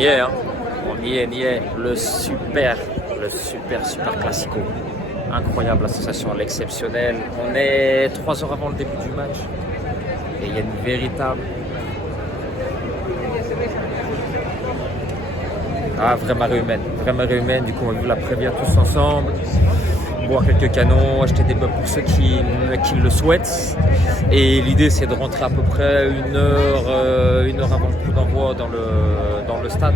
y est, hein. On y est. Le super classico. Incroyable association, l'exceptionnel. On est 3 heures avant le début du match. Et il y a une véritable... vraie marée humaine. Du coup, on a vu la prévia tous ensemble. Boire quelques canons, acheter des meubles pour ceux qui le souhaitent. Et l'idée, c'est de rentrer à peu près une heure avant le coup d'envoi dans le stade.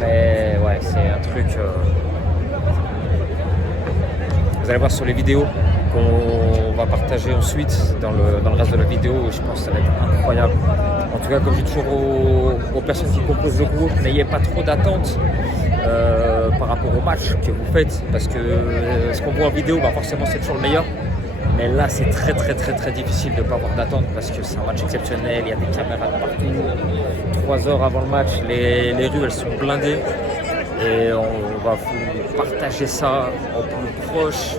Mais ouais, c'est un truc... Vous allez voir sur les vidéos qu'on va partager ensuite dans le reste de la vidéo. Je pense que ça va être incroyable. En tout cas, comme je dis toujours aux personnes qui composent le groupe, n'ayez pas trop d'attentes par rapport au match que vous faites. Parce que ce qu'on voit en vidéo, forcément, c'est toujours le meilleur. Mais là, c'est très difficile de ne pas avoir d'attente parce que c'est un match exceptionnel. Il y a des caméras partout. 3 heures avant le match, les rues, elles sont blindées. Et on va vous partager ça au plus proche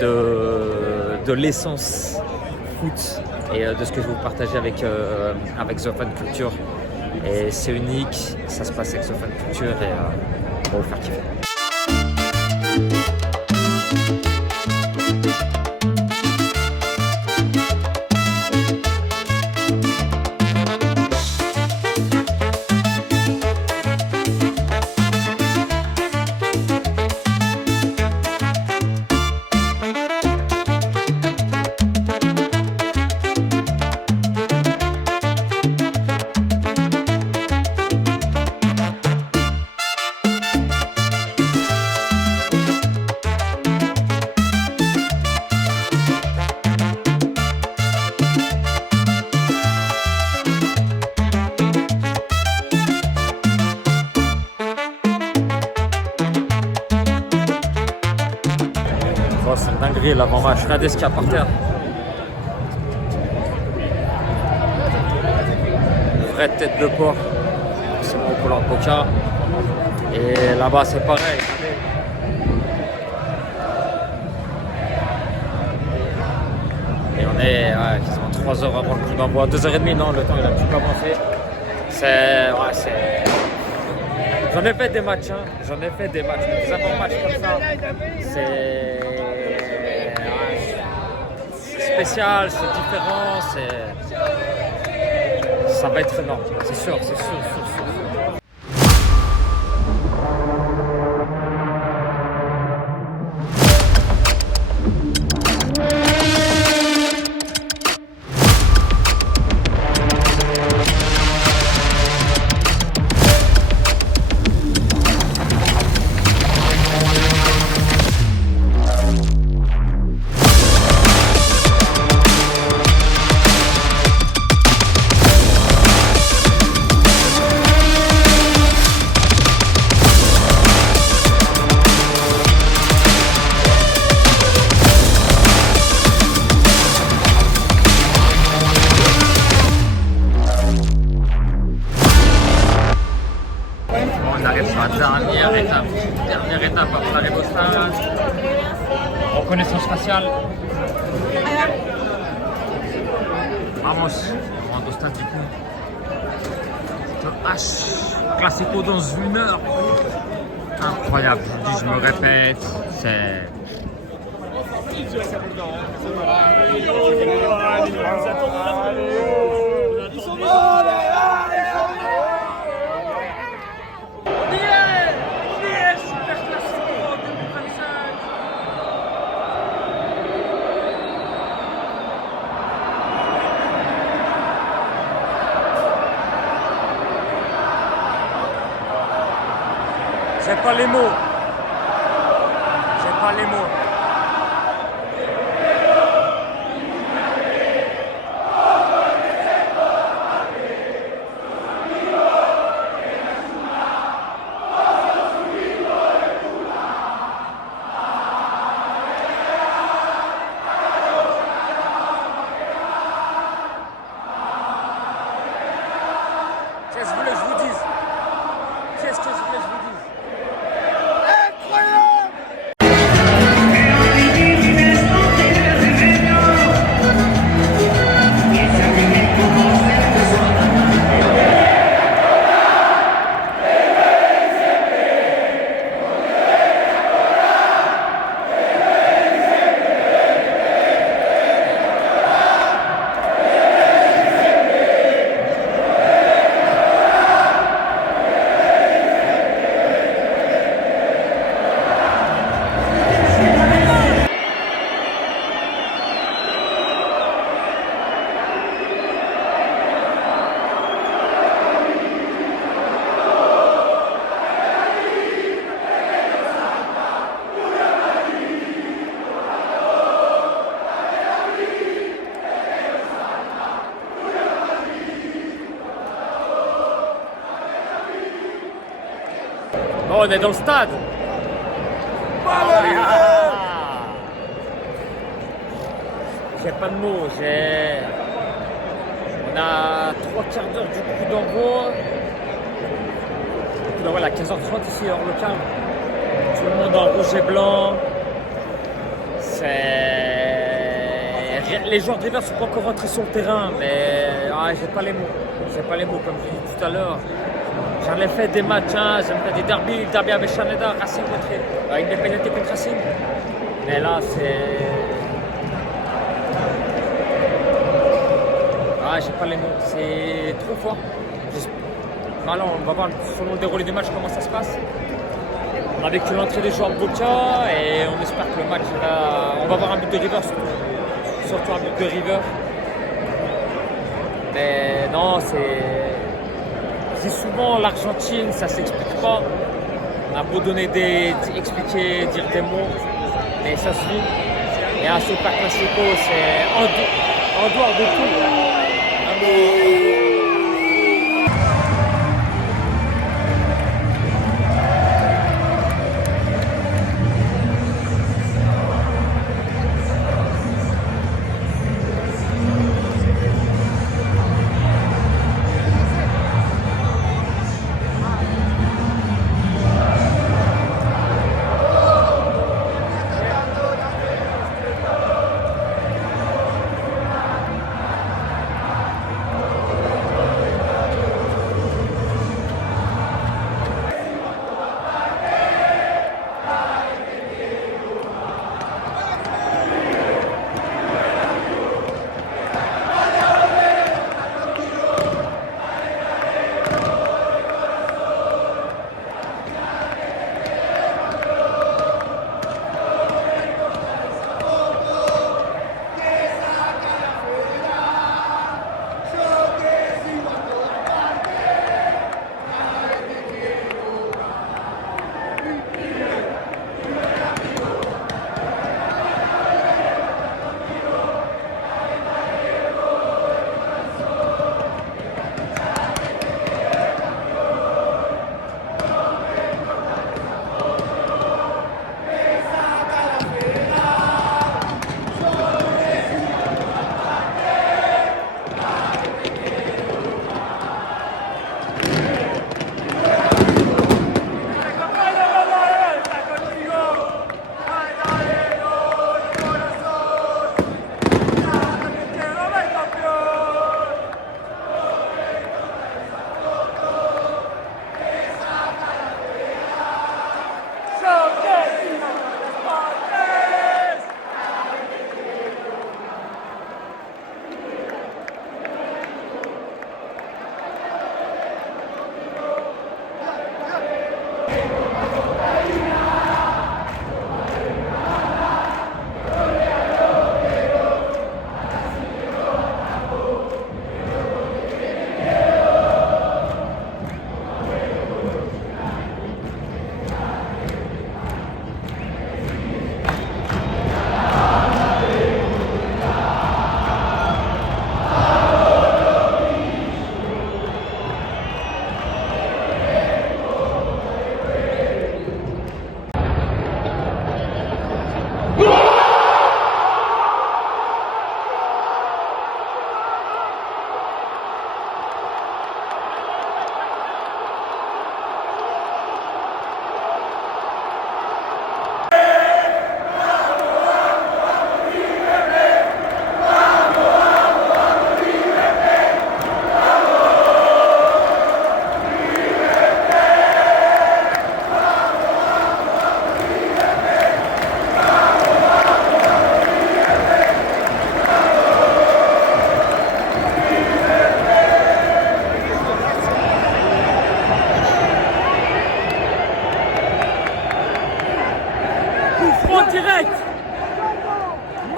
de l'essence foot et de ce que je vais vous partager avec The Fan Culture. Et c'est unique, ça se passe avec The Fan Culture et on va vous faire kiffer. C'est une dinguerie l'avant-match. Regardez ce qu'il y a par terre. Une vraie tête de porc. C'est mon couleur de coca. Et là-bas c'est pareil. Et on est quasiment 3 heures avant le coup d'envoi. 2h30, non, le temps il a tout avancé. J'en ai fait des matchs, Des avant-matchs comme ça. C'est spécial, c'est différent, ça va être énorme, c'est sûr. On arrive sur la dernière étape avant d'arriver au stade. Reconnaissance faciale. Vamos, on rentre au stade du coup. Le H Classico dans 1 heure. Incroyable, je me répète, c'est... J'ai pas les mots. Qu'est-ce que vous voulez que je vous dise? Qu'est-ce que je voulais que je vous dise? Incroyable! Bon, on est dans le stade. J'ai pas de mots. On a 3/4 d'heure du coup d'envoi. Donc voilà, 15h30 ici hors local. Tout le monde en rouge et blanc. Les joueurs de River sont pas encore rentrés sur le terrain, mais j'ai pas les mots. J'ai pas les mots, comme je dis tout à l'heure. J'en ai fait des matchs, j'en ai fait des derbys, le derby avec Chaneda, Racing contre Independente contre Racing. Mais là, c'est. J'ai pas les mots. C'est trop fort. Là, on va voir selon le déroulé du match comment ça se passe. On a vécu l'entrée des joueurs de Boca et on espère que le match, on va avoir un but de River, surtout un but de River. Mais non, c'est souvent l'Argentine, ça s'explique pas. On a beau expliquer, dire des mots, mais ça suit. Et un Super Classico, c'est en dehors de tout.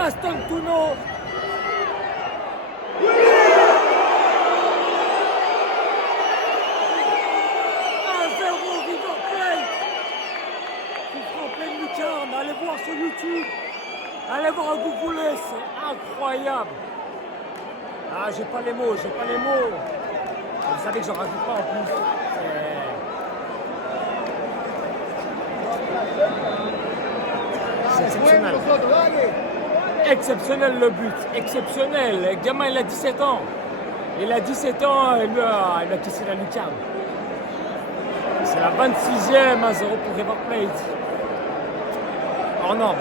Mastantuono. Allez voir sur YouTube, allez voir où vous voulez, c'est incroyable. J'ai pas les mots, Vous savez que j'en rajoute pas en plus. C'est exceptionnel. Exceptionnel le but, exceptionnel. Le gamin, il a 17 ans. Il a 17 ans, il a cassé la lucarne. C'est la 26e, 1-0 pour River Plate. Hors norme.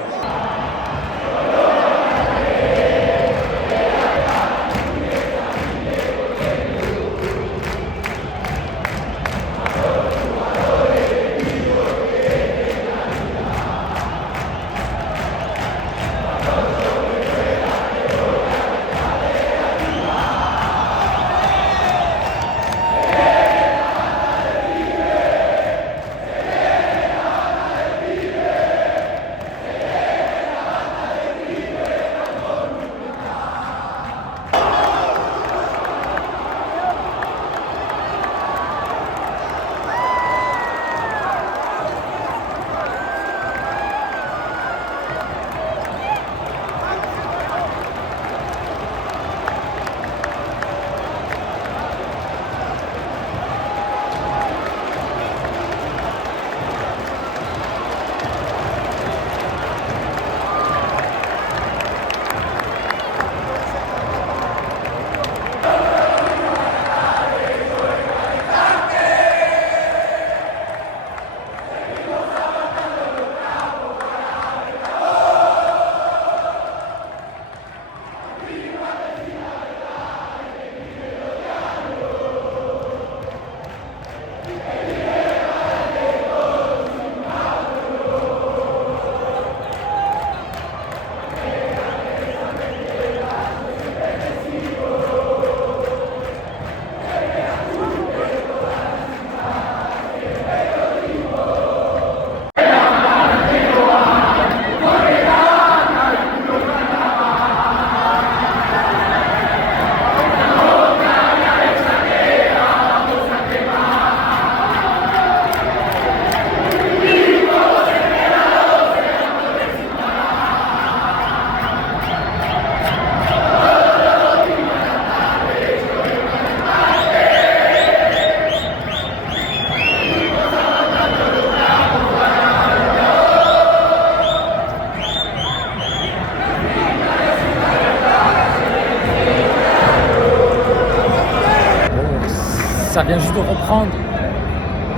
Ça vient juste de reprendre.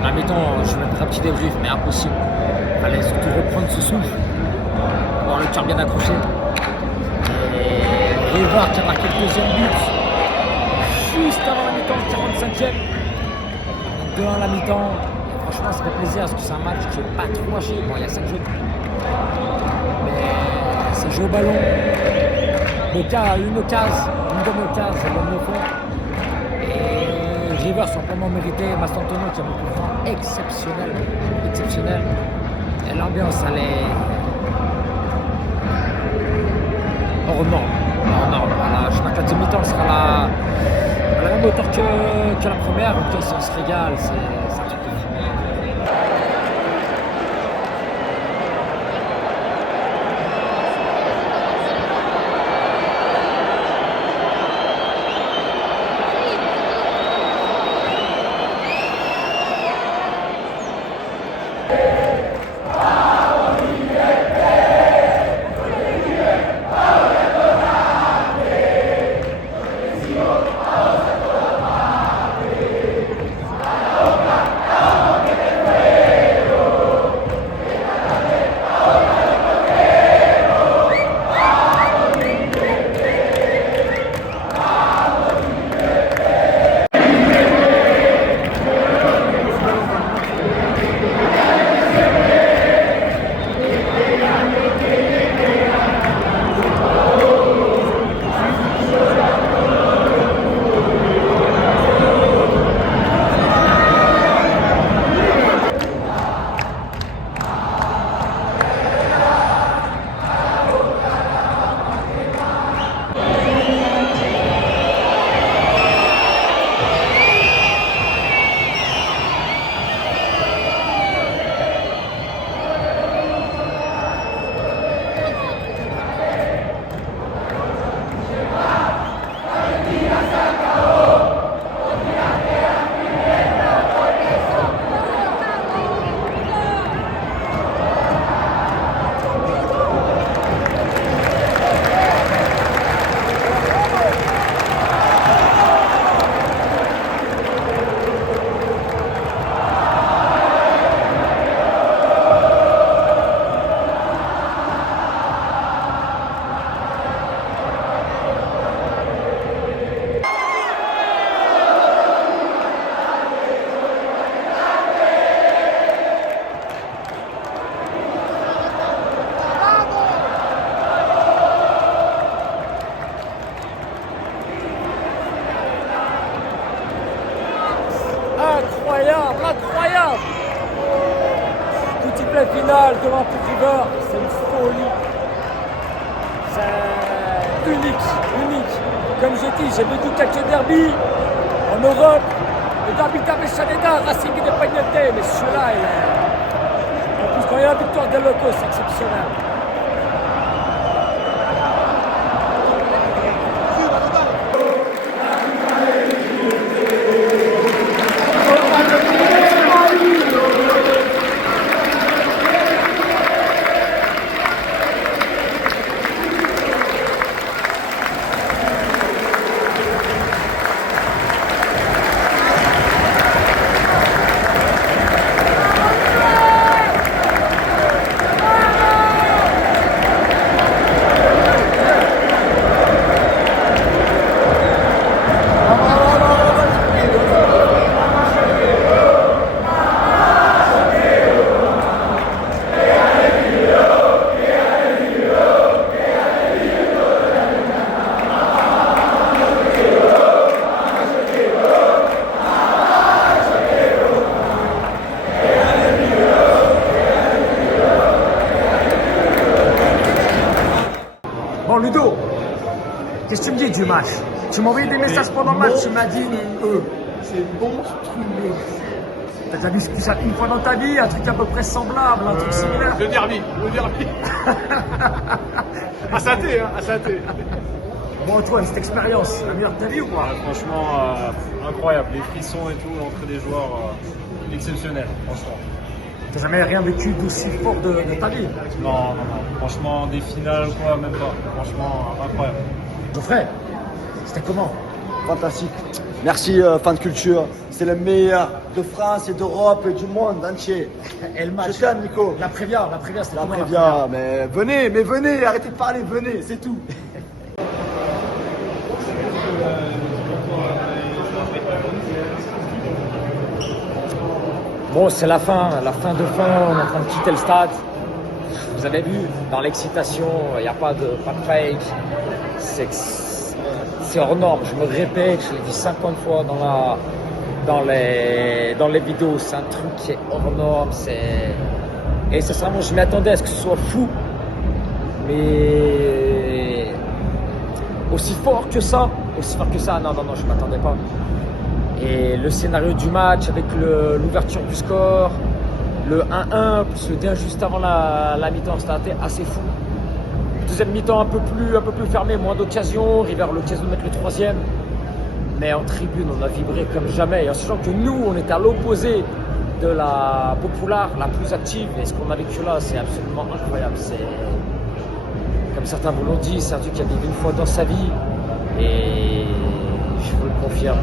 La mi-temps, je vais mettre un petit débrief, mais impossible. Il fallait surtout reprendre ce souffle. Voir le tir bien accroché. Et River qui a marqué le deuxième but. Juste avant la mi-temps, le 45e. 2-1 la mi-temps. Et franchement, ça fait plaisir parce que c'est un match qui n'est pas trop haché. Bon, il y a 5 jeux. Mais c'est joué au ballon. Boca a une occasion, une bonne occasion, elle le fond. River sont vraiment mérité. Mastantuono qui a beaucoup de temps exceptionnel, exceptionnel. Et l'ambiance, elle est hors norme, hors norme. Voilà, je crois que la deuxième mi-temps sera à la même hauteur que la première. En tout cas, si on se régale, c'est un truc de fou. incroyable. Petit play final devant Pit River, c'est une folie. C'est unique. Comme j'ai dit, j'ai vécu quelques derbys en Europe. Le derby d'Avellaneda, Racing de Pagnoté, mais celui-là, il est... En plus, quand il y a la victoire des locaux, c'est exceptionnel. Bon Ludo, qu'est-ce que tu me dis du match? Tu m'as envoyé des messages pendant le match, tu m'as dit c'est monstrueux. t'as déjà vu ça une fois dans ta vie, un truc à peu près semblable, un truc similaire? Le derby. À Saint-Thé, hein, à Saint-Thé. Bon Antoine, cette expérience, la meilleure de ta vie ou quoi? Franchement, incroyable. Les frissons et tout, l'entrée des joueurs, exceptionnel, franchement. T'as jamais rien vécu d'aussi fort de ta vie? Non. Franchement, des finales, quoi, même pas. Franchement, incroyable. Geoffrey, c'était comment? Fantastique. Merci Fan Culture. C'est le meilleur de France et d'Europe et du monde entier. Et le match? Je t'aime Nico. La prévia, c'était La comment? prévia, mais venez, arrêtez de parler, venez, c'est tout. Bon, c'est la fin de fin, on est en train de quitter le stade. Vous avez vu, dans l'excitation, il n'y a pas de fake. C'est hors norme, je me répète, je l'ai dit 50 fois dans les vidéos, c'est un truc qui est hors norme. Et sincèrement, je m'y attendais à ce que ce soit fou, mais aussi fort que ça, non, je ne m'attendais pas. Et le scénario du match avec l'ouverture du score, le 1-1 plus le 1 juste avant la mi-temps, c'était assez fou. Deuxième mi-temps un peu plus fermé, moins d'occasions, River a l'occasion de mettre le troisième. Mais en tribune, on a vibré comme jamais. Et en sachant que nous, on était à l'opposé de la populaire, la plus active. Et ce qu'on a vécu là, c'est absolument incroyable. C'est, comme certains vous l'ont dit, c'est un truc qu'il a vécu une fois dans sa vie. Et je vous le confirme.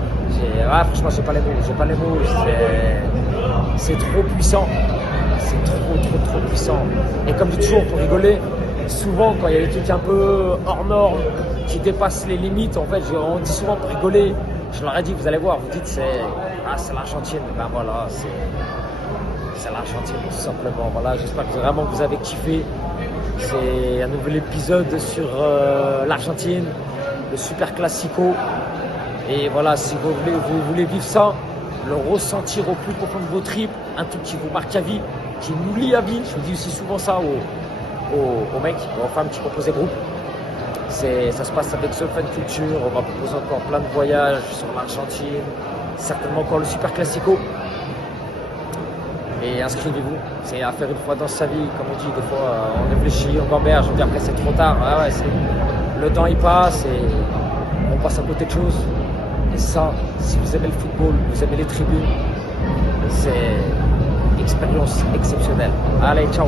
Franchement, j'ai pas les mots. C'est trop puissant. C'est trop puissant. Et comme je dis toujours, pour rigoler, souvent quand il y a des trucs un peu hors normes qui dépassent les limites, en fait, on dit souvent pour rigoler, je leur ai dit, vous allez voir, vous dites c'est l'Argentine. Ben voilà, c'est l'Argentine tout simplement. Voilà, j'espère que vraiment vous avez kiffé. C'est un nouvel épisode sur l'Argentine, le Super Classico. Et voilà, si vous voulez vivre ça, le ressentir au plus profond de vos tripes, un truc qui vous marque à vie, qui nous lie à vie. Je dis aussi souvent ça aux mecs, aux femmes qui proposent des groupes. Ça se passe avec The Fan Culture. On va proposer encore plein de voyages sur l'Argentine, certainement encore le Super Classico. Et inscrivez-vous, c'est à faire une fois dans sa vie. Comme on dit, des fois on réfléchit, on gamberge, on dit après c'est trop tard. Le temps il passe et on passe à côté de choses. Et ça, si vous aimez le football, vous aimez les tribunes, c'est une expérience exceptionnelle. Allez, ciao!